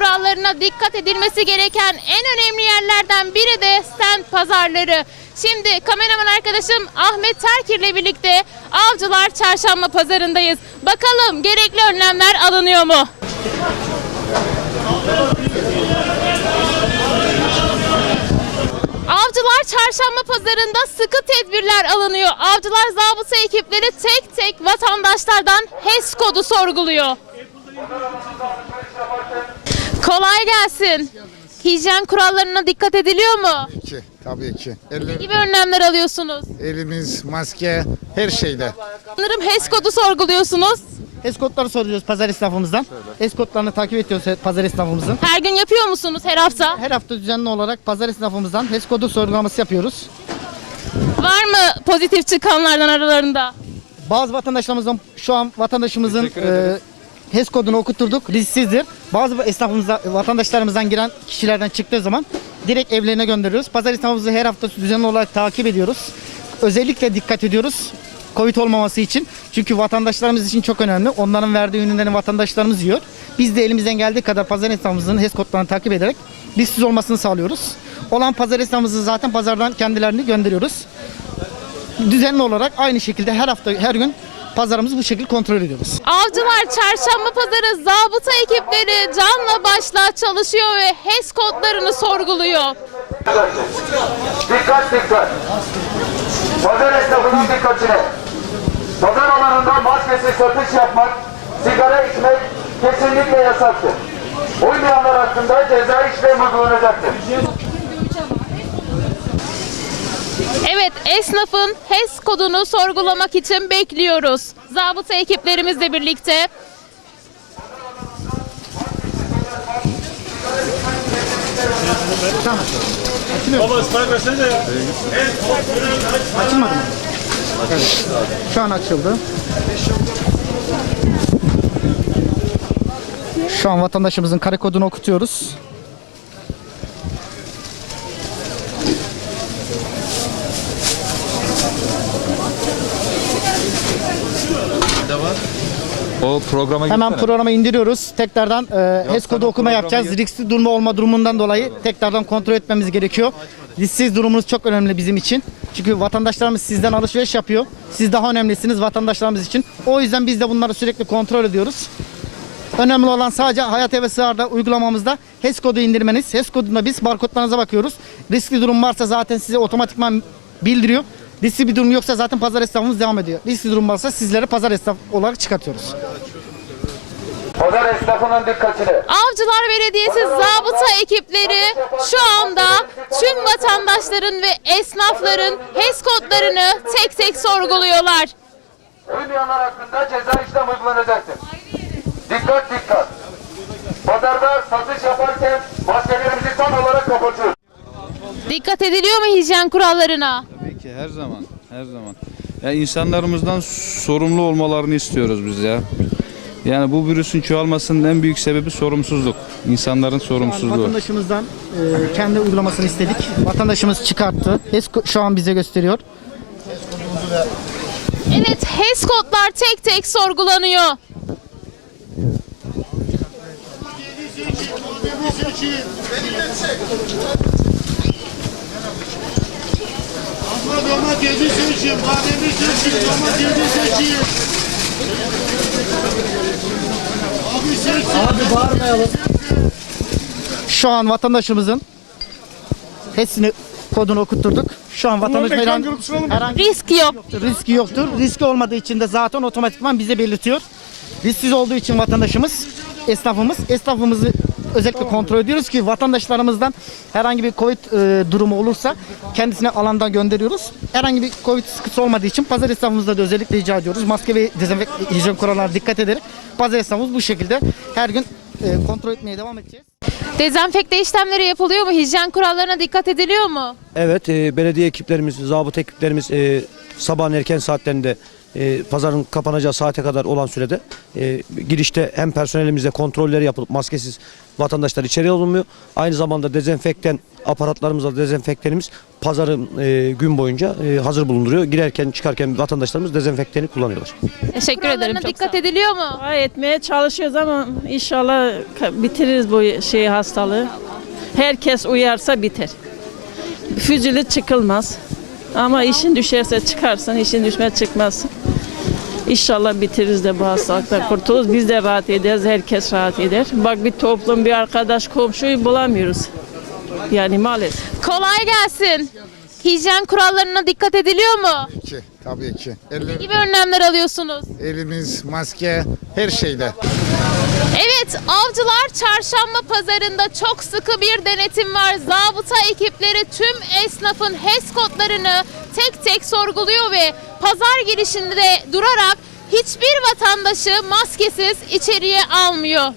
Kurallarına dikkat edilmesi gereken en önemli yerlerden biri de stand pazarları. Şimdi kameraman arkadaşım Ahmet Terkir ile birlikte Avcılar Çarşamba Pazarındayız. Bakalım gerekli önlemler alınıyor mu? Avcılar Çarşamba Pazarında sıkı tedbirler alınıyor. Avcılar zabıta ekipleri tek tek vatandaşlardan HES kodu sorguluyor. Kolay gelsin. Hijyen kurallarına dikkat ediliyor mu? ki tabii ki. Ne Eller, gibi önlemler alıyorsunuz? elimiz, maske, her şeyde. Sanırım HES kodu sorguluyorsunuz. Eskortları soruyoruz pazar esnafımızdan. Eskortlarını takip ediyoruz pazar esnafımızın. Her gün yapıyor musunuz her hafta? Her hafta düzenli olarak pazar esnafımızdan HES kodu sorgulaması yapıyoruz. Var mı pozitif çıkanlardan aralarında? Bazı vatandaşlarımızın şu an vatandaşımızın e, HES kodunu okutturduk. Risksizdir. Bazı esnafımıza, vatandaşlarımızdan giren kişilerden çıktığı zaman direkt evlerine gönderiyoruz. Pazar esnafımızı her hafta düzenli olarak takip ediyoruz. Özellikle dikkat ediyoruz. Covid olmaması için. Çünkü vatandaşlarımız için çok önemli. Onların verdiği ürünlerin vatandaşlarımız yiyor. Biz de elimizden geldiği kadar pazar esnafımızın HES kodlarını takip ederek risksiz olmasını sağlıyoruz. Olan pazar esnafımızı zaten pazardan kendilerini gönderiyoruz düzenli olarak aynı şekilde her hafta her gün pazarımızı bu şekilde kontrol ediyoruz. Avcılar Çarşamba Pazarı zabıta ekipleri canla başla çalışıyor ve HES kodlarını sorguluyor. Dikkat dikkat. Pazar esnafının dikkatine. Pazar alanında maskesiz satış yapmak, sigara içmek kesinlikle yasaktır. Uymayanlar hakkında ceza işlem uygulanacaktır. Evet, esnafın HES kodunu sorgulamak için bekliyoruz. Zabıta ekiplerimizle birlikte. Açılmadı mı? Evet. Şu an açıldı. Şu an vatandaşımızın kare kodunu okutuyoruz. O programa Hemen gitsene. programa indiriyoruz. Tekrardan e, HES kodu okuma yapacağız. Riskli durumu olma durumundan dolayı tekrardan kontrol etmemiz gerekiyor. Risksiz durumunuz çok önemli bizim için. Çünkü vatandaşlarımız sizden alışveriş yapıyor. Siz daha önemlisiniz vatandaşlarımız için. O yüzden biz de bunları sürekli kontrol ediyoruz. Önemli olan sadece Hayat Eve Sığar'da uygulamamızda HES kodu indirmeniz. HES kodunda biz barkodlarınıza bakıyoruz. Riskli durum varsa zaten size otomatikman bildiriyor. Riskli bir durum yoksa zaten pazar esnafımız devam ediyor. Riskli durum varsa sizlere pazar esnaf olarak çıkartıyoruz. Pazar esnafının dikkatine. Avcılar Belediyesi zabıta ekipleri şu anda tüm vatandaşların ve esnafların HES kodlarını tek tek sorguluyorlar. Uymayanlar hakkında ceza işlem uygulanacaktır. Dikkat dikkat. Pazarda satış yaparken maskelerimizi tam olarak kapatıyoruz. Dikkat ediliyor mu hijyen kurallarına? Ki her zaman, her zaman. Ya insanlarımızdan sorumlu olmalarını istiyoruz biz ya. Yani bu virüsün çoğalmasının en büyük sebebi sorumsuzluk. İnsanların sorumsuzluğu. Vatandaşımızdan e, kendi uygulamasını istedik. Vatandaşımız çıkarttı. HES şu an bize gösteriyor. Evet HES kodlar tek tek sorgulanıyor. Abla domatesi seçin, bademi seçin, domatesi seçin. Abi seçin. Şu an vatandaşımızın HES'ini kodunu okutturduk. Şu an vatandaş herhangi, herhangi Risk yok. bir riski yoktur. Riski olmadığı için de zaten otomatikman bize belirtiyor. Risksiz olduğu için vatandaşımız, esnafımız, esnafımızı özellikle kontrol ediyoruz ki vatandaşlarımızdan herhangi bir Covid e, durumu olursa kendisine alandan gönderiyoruz. Herhangi bir Covid sıkıntısı olmadığı için pazar esnafımızda da özellikle rica ediyoruz. Maske ve dezenfektan hijyen kurallarına dikkat ederek pazar esnafımız bu şekilde her gün e, kontrol etmeye devam edeceğiz. Dezenfekte işlemleri yapılıyor mu? Hijyen kurallarına dikkat ediliyor mu? Evet, e, belediye ekiplerimiz, zabıta ekiplerimiz e, sabahın erken saatlerinde e, pazarın kapanacağı saate kadar olan sürede e, girişte hem personelimizle kontrolleri yapılıp maskesiz vatandaşlar içeri alınmıyor. Aynı zamanda dezenfektan aparatlarımızla dezenfektanımız pazarın e, gün boyunca e, hazır bulunduruyor. Girerken çıkarken vatandaşlarımız dezenfektani kullanıyorlar. Teşekkür ederim. Kurallarına Çok dikkat sağ ediliyor mu? Dua etmeye çalışıyoruz ama inşallah ka- bitiririz bu şey hastalığı. Herkes uyarsa biter. Füzülü çıkılmaz. Ama işin düşerse çıkarsın, işin düşmez çıkmazsın. İnşallah bitiririz de bu hastalıktan kurtuluruz. Biz de rahat ederiz, herkes rahat eder. Bak bir toplum, bir arkadaş, komşuyu bulamıyoruz. Yani maalesef. Kolay gelsin. Hijyen kurallarına dikkat ediliyor mu? Ki, tabii ki. Eller, Ne gibi önlemler alıyorsunuz? elimiz, maske, her şeyde. Evet, Avcılar Çarşamba Pazarında çok sıkı bir denetim var. Zabıta ekipleri tüm esnafın HES kodlarını tek tek sorguluyor ve pazar girişinde durarak hiçbir vatandaşı maskesiz içeriye almıyor.